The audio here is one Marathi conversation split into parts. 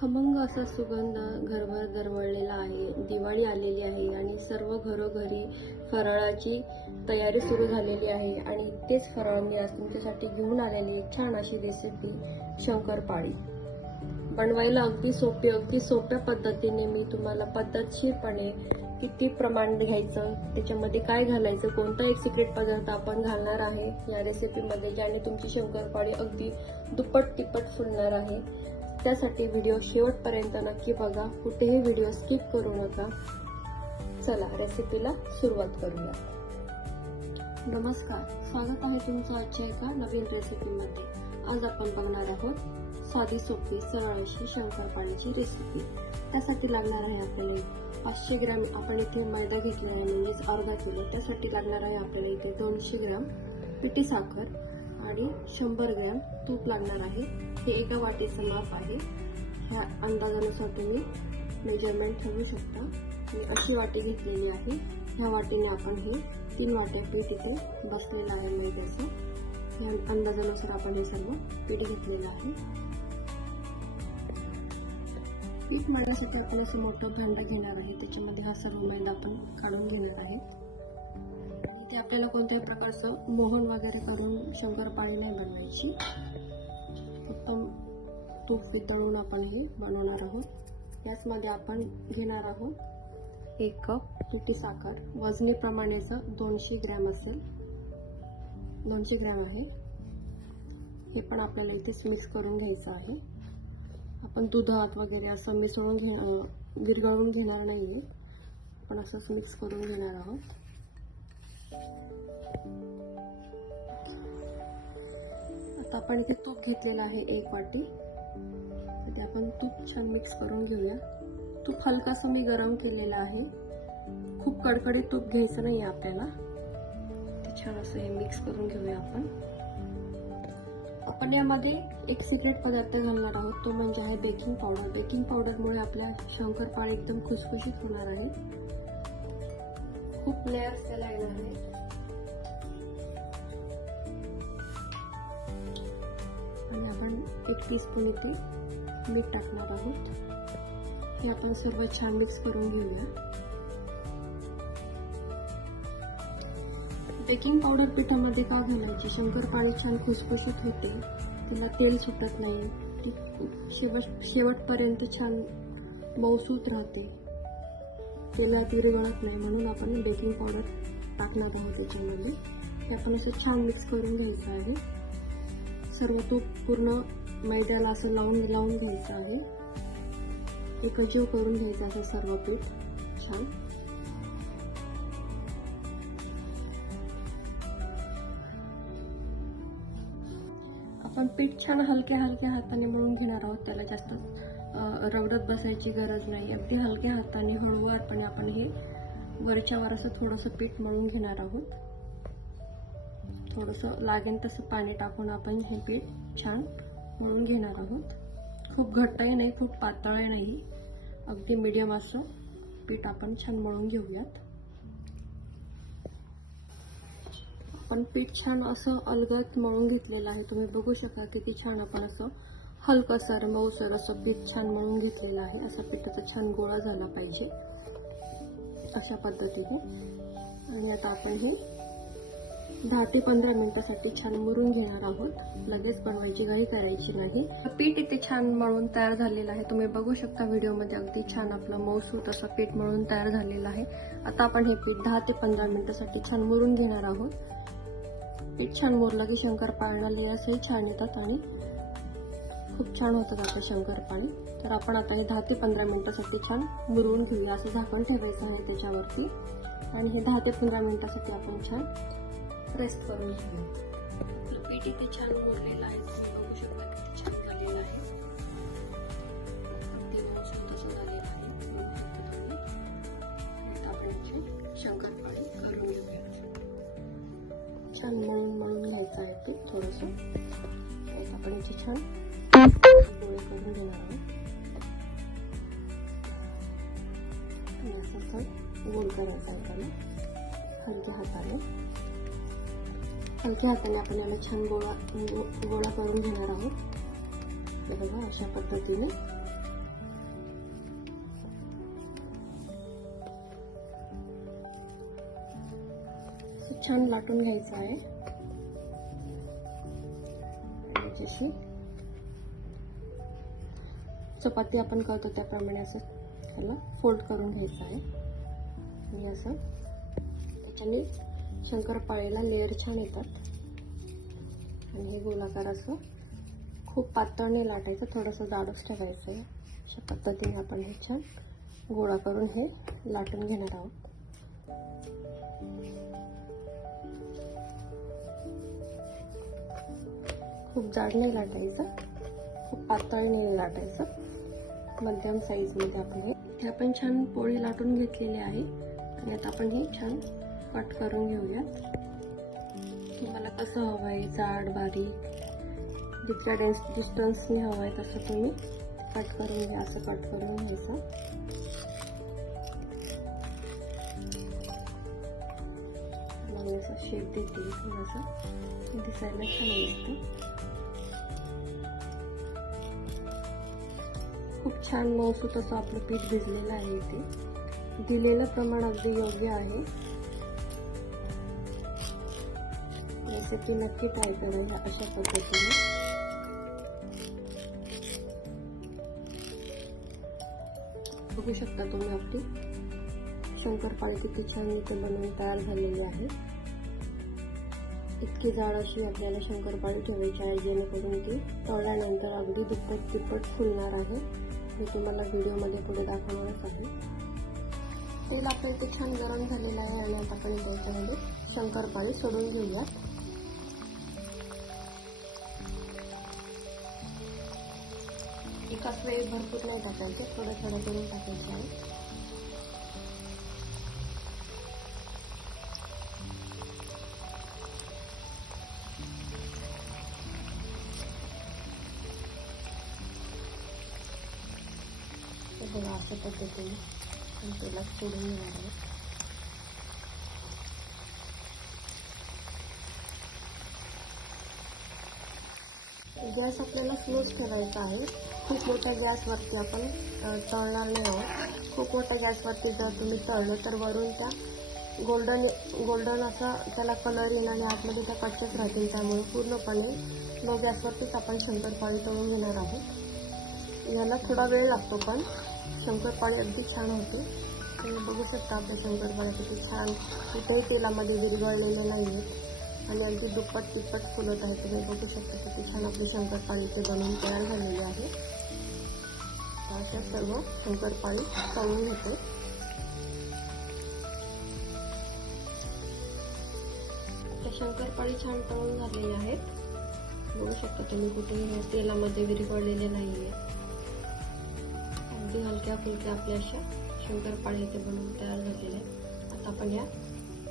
खमंग असा सुगंध घरभर दरवळलेला आहे. दिवाळी आलेली आहे आणि सर्व घरोघरी फराळाची तयारी सुरू झालेली आहे आणि तेच फराळ मी आज तुमच्यासाठी घेऊन आलेली आहे. छान अशी रेसिपी शंकरपाळी. बनवायला अगदी सोप्या पद्धतीने मी तुम्हाला पद्धतशीरपणे किती प्रमाण घ्यायचं, त्याच्यामध्ये काय घालायचं, कोणता एक सिक्रेट पदार्थ आपण घालणार आहे या रेसिपीमध्ये, ज्याने तुमची शंकरपाळी अगदी दुप्पट तिप्पट फुलणार आहे. त्यासाठी व्हिडिओ शेवटपर्यंत नक्की बघा, कुठेही व्हिडिओ स्किप करू नका. चला रेसिपीला सुरुवात करूया. नमस्कार, स्वागत आहे तुमचं आजच्या एका नवीन रेसिपीमध्ये. आज आपण बघणार आहोत साधी सोपी सरळ अशी शंकरपाळीची रेसिपी. त्यासाठी लागणार आहे आपल्याला 500 ग्रॅम आपण इथे मैदा घेतला आहे, म्हणजेच अर्धा किलो. त्यासाठी लागणार आहे आपल्याला इथे 200 ग्रॅम पिठी साखर आणि 100 ग्रॅम तूप लागणार आहे. हे एका वाटीचं माप आहे. ह्या अंदाजानुसार तुम्ही मेजरमेंट ठेवू शकता. मी अशी वाटी घेतलेली आहे. ह्या वाटीने आपण हे 3 वाट्या पीठ इथे बसलेलं आहे मैद्याचं. ह्या अंदाजानुसार आपण हे सर्व पीठ घेतलेलं आहे. पीठ मळण्यासाठी आपण असं मोठं भांडं घेणार आहे. त्याच्यामध्ये हा सर्व मैदा आपण काढून घेणार आहे. इथे आपल्याला कोणत्याही प्रकारचं मोहन वगैरे करून शंकरपाळी नाही बनवायची. फक्त तूप वितळून आपण हे बनवणार आहोत. याचमध्ये आपण घेणार आहोत 1 कप पिठी साखर. वजनीप्रमाणेच 200 ग्रॅम असेल. 200 ग्रॅम आहे. हे पण आपल्याला इथेच मिक्स करून घ्यायचं आहे. आपण दुधात वगैरे असं मिसळून विरघळून घेणार नाहीये. आपण असंच मिक्स करून घेणार आहोत. आता आपण इथे तूप घेतलेलं आहे 1 वाटी. ते आपण तूप छान मिक्स करून घेऊया. तूप हलकासं मी गरम केलेलं आहे. खूप कडकडीत तूप घ्यायचं नाही आपल्याला. ते छान असं हे मिक्स करून घेऊया आपण. आपण यामध्ये एक सिक्रेट पदार्थ घालणार आहोत, तो म्हणजे आहे बेकिंग पावडर. बेकिंग पावडरमुळे आपल्या शंकरपाळी एकदम खुसखुशीत होणार आहे. खूप लेयर्स त्याला येणार आहे. आणि आपण 1 टीस्पून इथे मीठ टाकणार आहोत. हे आपण सर्व छान मिक्स करून घेऊया. बेकिंग पावडर पिठामध्ये का घालायची? शंकरपाळी छान खुसखुशीत होते, तिला तेल सुटत नाही, ती शेवटपर्यंत छान मऊसूत राहते, तेलात विरघळत नाही. म्हणून आपण बेकिंग पावडर टाकणार आहोत त्याच्यामध्ये. ते आपण असं छान मिक्स करून घ्यायचं आहे. सर्व तूप पूर्ण मैद्याला असं लावून घ्यायचं आहे. एकजीव करून घ्यायचं असं सर्व पीठ छान. आपण पीठ छान हलक्या हाताने मळून घेणार आहोत. त्याला जास्त रगडत बसायची गरज नाही. अगदी हलक्या हाताने हळूवारपणे आपण हे वरच्या वर असं थोडंसं पीठ मळून घेणार आहोत. थोडंसं लागेल तसं पाणी टाकून आपण हे पीठ छान मळून घेणार आहोत. खूप घट्टही नाही, खूप पातळही नाही, अगदी मीडियम असं पीठ आपण छान मळून घेऊयात. आपण पीठ छान असं अलगद मळून घेतलेलं आहे. तुम्ही बघू शकता किती छान आपण असं हलकसर मऊसर असं पीठ छान मळून घेतलेलं आहे. असा पिठाचा छान गोळा झाला पाहिजे अशा पद्धतीने. आणि आता आपण हे 10 ते 15 मिनिटासाठी छान मुरून घेणार आहोत. लगेच बनवायची घाई करायची नाही. पीठ इथे छान मळून तयार झालेलं आहे. तुम्ही बघू शकता व्हिडिओमध्ये अगदी छान आपलं मऊसूत असं पीठ मळून तयार झालेलं आहे. आता आपण हे पीठ 10 ते 15 मिनिटासाठी छान मुरून घेणार आहोत. पीठ छान मुरलं की शंकरपाळ्यांना लेयर्सही छान येतात आणि खूप छान होतात आपले शंकरपाळी. तर आपण आता हे 10 ते 15 मिनिटासाठी छान मुरवून घेऊया. असं झाकण ठेवायचं आहे त्याच्यावरती आणि हे 10 ते 15 मिनिटासाठी आपण छान रेस्ट करून घेऊया. पीठ इथे छान मुरलेलं आहे. तुम्ही बघू शकता किती छान झालेलं आहे. ते मऊसूत असं झालेलं आहे. आपण शंकरपाळी करून घेऊया. छान मळून घ्यायचं आहे ते थोडंसं. आपण याचे छान गोळे करून घेणार आहोत. असं गोल करायचं आहे त्याला हलक्या हाताने आपण याला छान गोळा करून घेणार आहोत. बघा अशा पद्धतीने खूप छान लाटून घ्यायचं आहे. जशी चपाती आपण करतो त्याप्रमाणे असं त्याला फोल्ड करून घ्यायचं आहे. आणि असं त्याच्याने शंकरपाळीला लेअर छान येतात. आणि हे गोलाकार असं खूप पातळ नाही लाटायचं, थोडंसं जाडच ठेवायचं आहे. अशा पद्धतीने आपण हे छान गोळा करून हे लाटून घेणार आहोत. खूप जाड नाही लाटायचं, खूप पातळ नाही लाटायचं, मध्यम साईज मध्ये आपण हे आपण छान पोळी लाटून घेतलेली आहे. आणि आता आपण हे छान कट करून घेऊयात. तुम्हाला कसं हवं आहे, जाड बारीक जितक्या डिस्टन्सने हवं आहे तसं तुम्ही कट करून घ्या. असं कट करून घ्यायचं. मग असं शेप देते थोडंसं, दिसायला छान दिसतं. खूप छान मऊसूत असं आपलं पीठ भिजलेलं आहे. इथे दिलेलं प्रमाण अगदी योग्य आहे. रेसिपी नक्की ट्राय करा अशा पद्धतीने. बघू शकता तुम्ही आपली शंकरपाळी किती छान इथे बनवून तयार झालेली आहे. इतकी जाड अशी आपल्याला शंकरपाळी ठेवायची आहे जेणेकरून ती तळल्यानंतर अगदी दुप्पट तिप्पट फुलणार आहे. मी तुम्हाला व्हिडिओमध्ये पुढे दाखवणारच आहे. तेल आपल्या इथे छान गरम झालेलं आहे आणि आता आपण त्याच्यामध्ये शंकरपाळी सोडून घेऊयात. एकाच वेळी भरपूर नाही टाकायचे, थोडं थोडं करून टाकायचे आहे. बघा अशा पद्धतीने तेलात सोडून घेणार आहे. गॅस आपल्याला स्लोच ठेवायचा आहे. खूप मोठ्या गॅसवरती आपण तळणार नाही आहोत. खूप मोठ्या गॅसवरती जर तुम्ही तळलं तर वरून त्या गोल्डन असा त्याला कलर येईल आणि आतमध्ये त्या कच्च्याच राहतील. त्यामुळे पूर्णपणे लो गॅसवरतीच आपण शंकरपाळी तळून घेणार आहोत. याला थोडा वेळ लागतो पण शंकरपाळी अगदी छान होते. तुम्ही बघू शकता आपल्या शंकरपाळ्या किती छान कुठेही तेलामध्ये विरघळलेले नाही आहेत आणि अगदी दुप्पट तिप्पट फुलत आहे. तुम्ही बघू शकता किती छान आपली शंकरपाळीचे बनवून तयार झालेले आहे. अशा सर्व शंकरपाळी तळून घेते. शंकरपाळी छान तळून झालेली आहेत. बघू शकता तुम्ही कुठेही तेलामध्ये विरघळलेले नाहीये. अगदी हलक्या फुलक्या आपल्या अशा शंकरपाळी इथे बनवून तयार झालेल्या आहेत. आता आपण या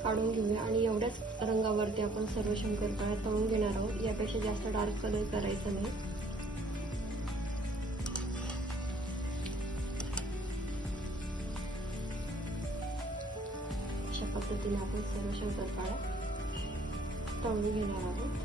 काढून घेऊया आणि एवढ्याच रंगावरती आपण सर्व शंकरपाळ्या तळून घेणार आहोत. यापेक्षा जास्त डार्क कलर करायचा नाही. अशा पद्धतीने आपण सर्व शंकरपाळ्या तळून घेणार आहोत.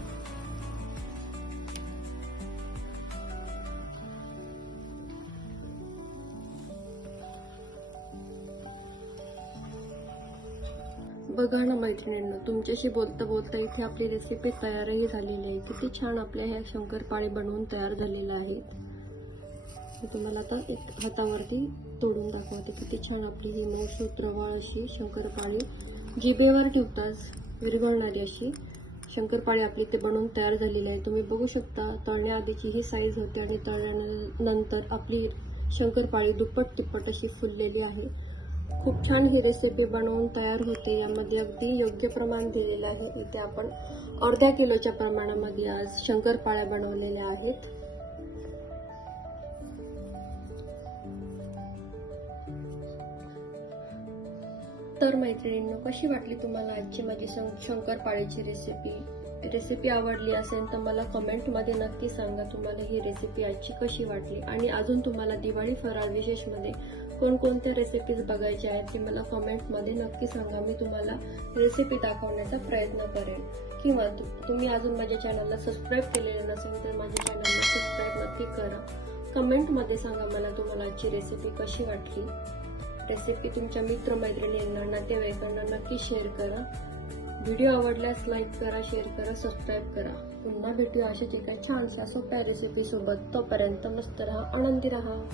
बघा ना मैत्रिणींनो, तुमच्याशी बोलता बोलता इथे आपली रेसिपी तयारही झालेली आहे. किती छान आपल्या ह्या शंकरपाळी बनवून तयार झालेल्या आहेत. मी तुम्हाला आता एक हातावरती तोडून दाखवते. किती छान आपली ही मऊसूत रवाळ अशी शंकरपाळी जिभेवर ठेवताच विरघळणारी अशी शंकरपाळी आपली ते बनवून तयार झालेली आहे. तुम्ही बघू शकता तळण्याआधीची ही साईज होती आणि तळल्यानंतर आपली शंकरपाळी दुप्पट तिप्पट अशी फुललेली आहे. खूप छान ही रेसिपी बनवून तयार होते. यामध्ये अगदी योग्य प्रमाण दिलेलं आहे. इथे आपण अर्ध्या किलोच्या प्रमाणामध्ये आज शंकरपाळ्या बनवलेल्या आहेत. तर मैत्रिणींनो, कशी वाटली तुम्हाला आजची माझी शंकरपाळीची रेसिपी आवडली असेल तर मला कमेंटमध्ये नक्की सांगा तुम्हाला ही रेसिपी आजची कशी वाटली. आणि अजून तुम्हाला दिवाळी फराळ विशेषमध्ये कोणकोणत्या रेसिपीज बघायच्या आहेत ते मला कमेंटमध्ये नक्की सांगा. मी तुम्हाला रेसिपी दाखवण्याचा प्रयत्न करेन. किंवा तुम्ही अजून माझ्या चॅनलला सबस्क्राईब केलेलं नसेल तर माझ्या चॅनलला सबस्क्राईब नक्की करा. कमेंटमध्ये सांगा मला तुम्हाला आजची रेसिपी कशी वाटली. रेसिपी तुमच्या मित्रमैत्रिणींना नातेवाईकांना नक्की शेअर करा. व्हिडिओ आवडल्यास लाईक करा, शेअर करा, सबस्क्राईब करा. पुन्हा भेटूया अशाच एका छानशा सोप्या रेसिपी सोबत. तोपर्यंत मस्त राहा, आनंदी राहा.